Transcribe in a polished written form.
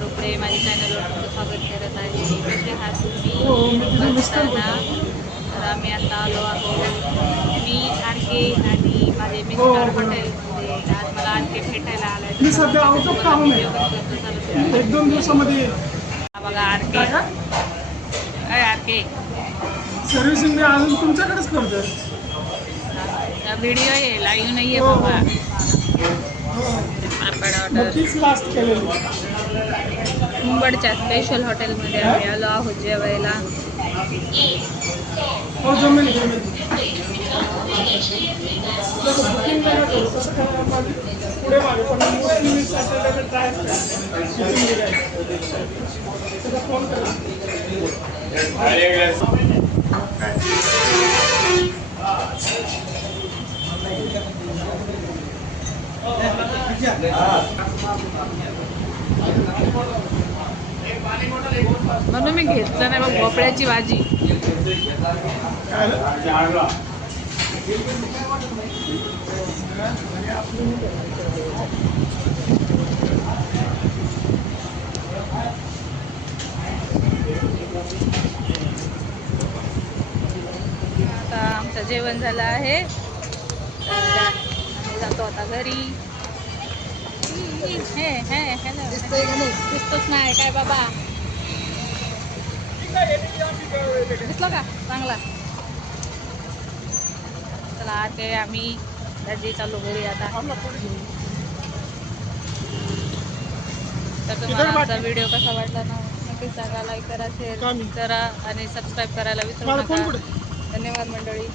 रोपडे माझ्या चॅनलवर तुमचं स्वागत करत आहे. कसे आहात तुम्ही? मी मस्त ना? तर आम्ही आता आलो आहोत, मी आरके आणि माझे मिस्टर हॉटेलमध्ये. आज मला आरके भेटायला आलाय, तर चला सध्या आउट ऑफ त्याच्यासोबत टाउन व्हिडिओ आहे. कट करतो. चला तुम्ही 1-2 दिवसामध्ये हा बघा आरके. अय आरके, सर्व्हिसिंग मी अजून तुमच्याकडेच करतोय. व्हिडिओ आहे, लाईव्ह नाही आहे बाबा. पापड ऑर्डर तीच लास्ट केलेली. मुंबईच्या स्पेशल हॉटेलमध्ये आम्ही आलो आहोत जेवायला. हो जमेल जमेल. जसं बुकिंग नाही करू तसं काय माझी पुढे मागे पण मोस्टली सॅटर्डे ट्राय त्याचा फोन करा. म्हणून मी घेतलं नाही बघ भोपळ्याची भाजी. आता आमचं जेवण झालं आहे, तर आम्ही जातो आता घरी. हे हे हॅलो, दिसतोच नाही काय बाबा, दिसलो का चांगला. चला ते आम्ही दाजी चालू घरी आता. तर तुम्हाला आमचा व्हिडिओ कसा वाटला ना नक्की सांगा, लाईक करा, शेअर करा आणि सबस्क्राईब करायला विसरू नका. धन्यवाद मंडळी.